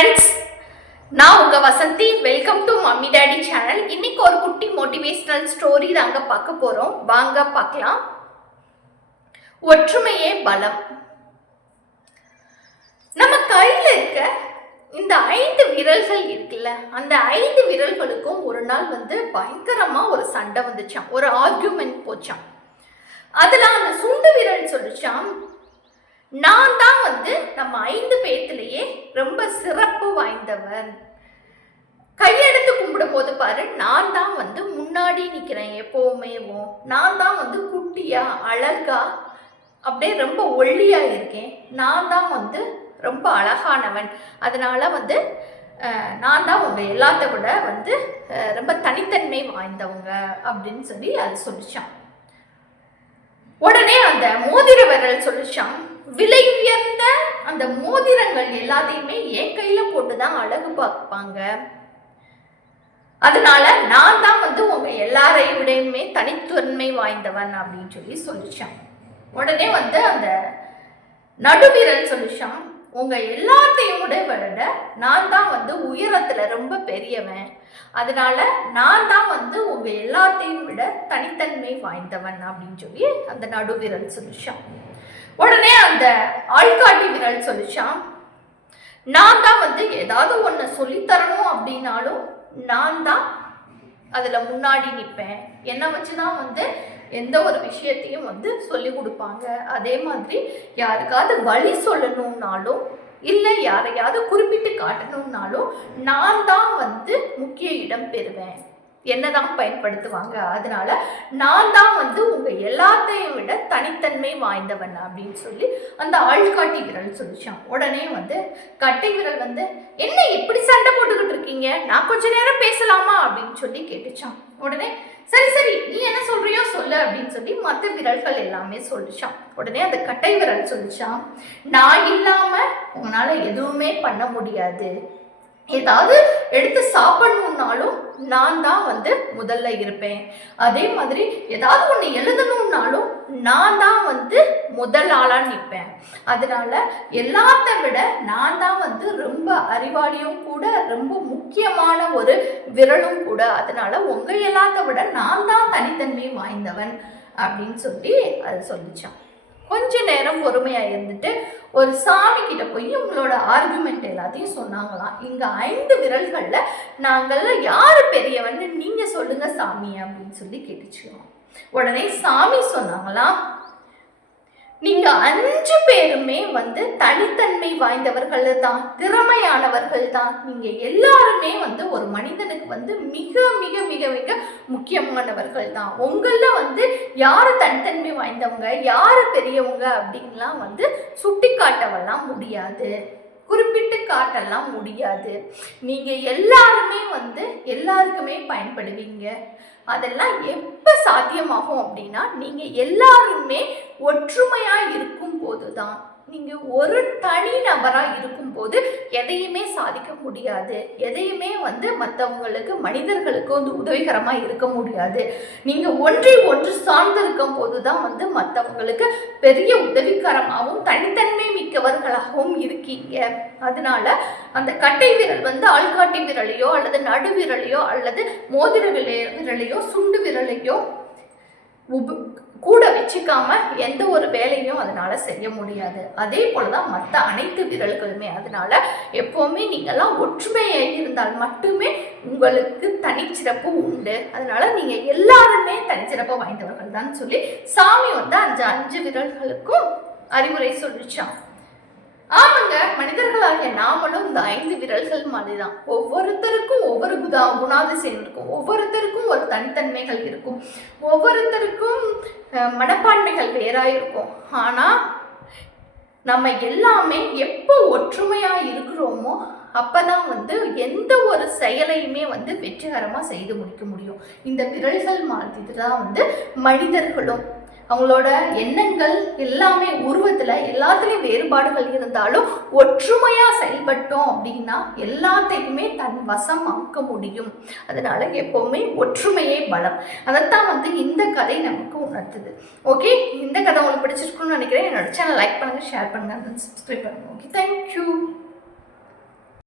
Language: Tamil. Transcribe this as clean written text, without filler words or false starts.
ஃப்ரெண்ட்ஸ், நான் உங்க Vasanthi. Welcome to mummy daddy channel. இன்னைக்கு ஒரு குட்டி மோட்டிவேஷனல் ஸ்டோரி தாங்க பார்க்க போறோம். வாங்க பார்க்கலாம். ஒற்றுமையே பலம். நம்ம கையில இருக்க இந்த 5 விரல்கள் இருக்குல்ல, அந்த 5 விரல்களுக்கும் ஒரு நாள் பயங்கரமா ஒரு சண்டை வந்துச்சான், ஒரு ஆர்கியூமெண்ட் போச்சான். அதுல அந்த சுண்டு விரல் சொல்லிச்சான், நான் தான் நம்ம 5 பேர்த்திலேயே ரொம்ப சிறப்பு வாய்ந்தவன். கையெடுத்து கும்பிடும் போது பாரு, நான் தான் முன்னாடி நிக்கிறேன். எப்பவுமேவும் நான் தான் குட்டியா அழகா அப்படியே ரொம்ப ஒல்லியா இருக்கேன். நான் தான் ரொம்ப அழகானவன். அதனால நான் தான் உங்க எல்லாத்த விட ரொம்ப தனித்தன்மை வாய்ந்தவங்க அப்படின்னு சொல்லி அது சொல்லிச்சான். உடனே அந்த மோதிர விரல் சொல்லிச்சான், விலை உயர்ந்த அந்த மோதிரங்கள் எல்லாத்தையுமே என் கையில போட்டுதான் அழகு பார்ப்பாங்க. அதனால நான் தான் உங்க எல்லாரையும் விடையுமே தனித்தன்மை வாய்ந்தவன் அப்படின்னு சொல்லி சொல்லிச்சான். உடனே அந்த நடுவிரல் சொல்லிச்சான், உங்க எல்லாத்தையும் விட நான் தான் உயரத்துல ரொம்ப பெரியவன். அதனால நான் தான் உங்க எல்லாத்தையும் விட தனித்தன்மை வாய்ந்தவன் அப்படின்னு சொல்லி அந்த நடுவிரல் சொல்லிச்சான். உடனே அந்த ஆள்காட்டி விரல் சொல்லிச்சான், நான் தான் ஏதாவது ஒன்று சொல்லித்தரணும் அப்படின்னாலும் நான் தான் அதுல முன்னாடி நிற்பேன். என்னை வச்சுதான் எந்த ஒரு விஷயத்தையும் சொல்லி கொடுப்பாங்க. அதே மாதிரி யாருக்காவது வழி சொல்லணும்னாலும் இல்லை யாரையாவது குறிப்பிட்டு காட்டணும்னாலும் நான் தான் முக்கிய இடம் பெறுவேன். என்னதான் பயன்படுத்துவாங்க. அதனால நான் தான் உங்க எல்லாத்தையும் விட தனித்தன்மை வாய்ந்தவன் அப்படின்னு சொல்லி அந்த ஆள்காட்டி விரல் சொல்லிச்சான். உடனே கட்டை விரல் என்ன இப்படி சண்டை போட்டுக்கிட்டு இருக்கீங்க, நான் கொஞ்ச நேரம் பேசலாமா அப்படின்னு சொல்லி கேட்டுச்சான். உடனே சரி சரி நீ என்ன சொல்றியோ சொல்லு அப்படின்னு சொல்லி மற்ற விரல்கள் எல்லாமே சொல்லிச்சான். உடனே அந்த கட்டை விரல் சொல்லிச்சான், நான் இல்லாம உங்களால எதுவுமே பண்ண முடியாது. ஏதாவது எடுத்து சாப்பிடணும்னாலும் நான் தான் முதல்ல இருப்பேன். அதே மாதிரி ஏதாவது ஒன்று எழுதணும்னாலும் நான் தான் முதல் ஆளா நிற்பேன். அதனால எல்லாத்த விட நான் தான் ரொம்ப அறிவாளியும் கூட, ரொம்ப முக்கியமான ஒரு விரலும் கூட. அதனால உங்க எல்லாத்த விட நான் தான் தனித்தன்மை வாய்ந்தவன் அப்படின்னு சொல்லி அது சொல்லிச்சான். கொஞ்ச நேரம் பொறுமையா இருந்துட்டு ஒரு சாமி கிட்ட போய் உங்களோட ஆர்குமெண்ட் எல்லாத்தையும் சொன்னாங்களாம். இங்க 5 விரல்கள்ல நாங்கள்ல யாரு பெரியவன் நீங்க சொல்லுங்க சாமி அப்படின்னு சொல்லி கேட்டுச்சுக்கலாம். உடனே சாமி சொன்னாங்களாம், நீங்க 5 பேருமே தனித்தன்மை வாய்ந்தவர்கள் தான், திறமையானவர்கள் தான். நீங்க எல்லாருமே ஒரு மனிதனுக்கு மிக மிக மிக மிக முக்கியமானவர்கள் தான். உங்கள யாரு தனித்தன்மை வாய்ந்தவங்க, யாரு பெரியவங்க அப்படின்லாம் சுட்டி காட்டவெல்லாம் முடியாது, குறிப்பிட்டு காட்டெல்லாம் முடியாது. நீங்க எல்லாருமே எல்லாருக்குமே பயன்படுவீங்க. அதெல்லாம் எப்ப சாத்தியமாகும் அப்படின்னா நீங்க எல்லாருமே ஒற்றுமையா இருக்கும் போதுதான். நீங்க ஒரு தனி நபரா இருக்கும் போது எதையுமே சாதிக்க முடியாது. எதையுமே மற்றவங்களுக்கு, மனிதர்களுக்கு உதவிகரமா இருக்க முடியாது. நீங்க ஒன்றை ஒன்று சார்ந்து இருக்கும் போதுதான் மற்றவங்களுக்கு பெரிய உதவிகரமாகவும் தனித்தன்மை மிக்கவர்களாகவும் இருக்கீங்க. அதனால அந்த கட்டை விரல் ஆள்காட்டி விரலையோ அல்லது நடுவிரலையோ அல்லது மோதிர விரலையோ சுண்டு விரலையோ கூட வச்சுக்காம எந்த ஒரு வேலையும் அதனால செய்ய முடியாது. அதே போலதான் மற்ற அனைத்து விரல்களுமே. அதனால எப்பவுமே நீங்கெல்லாம் ஒற்றுமையா இருந்தால் மட்டுமே உங்களுக்கு தனிச்சிறப்பு உண்டு. அதனால நீங்க எல்லாருமே தனிச்சிறப்பு வாய்ந்தவர்கள் தான் சொல்லி சாமி அந்த 5 விரல்களுக்கும் அறிவுரை சொல்லிச்சான். ஆமாங்க, மனிதர்களாகிய நாமளும் இந்த 5 விரல்கள் மாதிரிதான். ஒவ்வொருத்தருக்கும் ஒவ்வொரு குணாதிசயம் இருக்கும், ஒவ்வொருத்தருக்கும் ஒரு தனித்தன்மைகள் இருக்கும், ஒவ்வொருத்தருக்கும் மனப்பான்மைகள் வேறாயிருக்கும். ஆனா நம்ம எல்லாமே எப்போ ஒற்றுமையா இருக்கிறோமோ அப்பதான் எந்த ஒரு செயலையுமே வெற்றிகரமா செய்து முடிக்க முடியும். இந்த விரல்கள் மாதிரி தான் மனிதர்களும் அவங்களோட எண்ணங்கள் எல்லாமே உருவத்துல எல்லாத்துலேயும் வேறுபாடுகள் இருந்தாலும் ஒற்றுமையா செயல்பட்டோம் அப்படின்னா எல்லாத்தையுமே தன் வசம் ஆக்க முடியும். அதனால எப்பவுமே ஒற்றுமையே பலம். அதைத்தான் இந்த கதை நமக்கு உணர்த்துது. ஓகே, இந்த கதை உங்களுக்கு பிடிச்சிருக்குன்னு நினைக்கிறேன். என்னோட சேனல் லைக் பண்ணுங்க, ஷேர் பண்ணுங்க, சப்ஸ்கிரைப் பண்ணுங்க. Okay, thank you.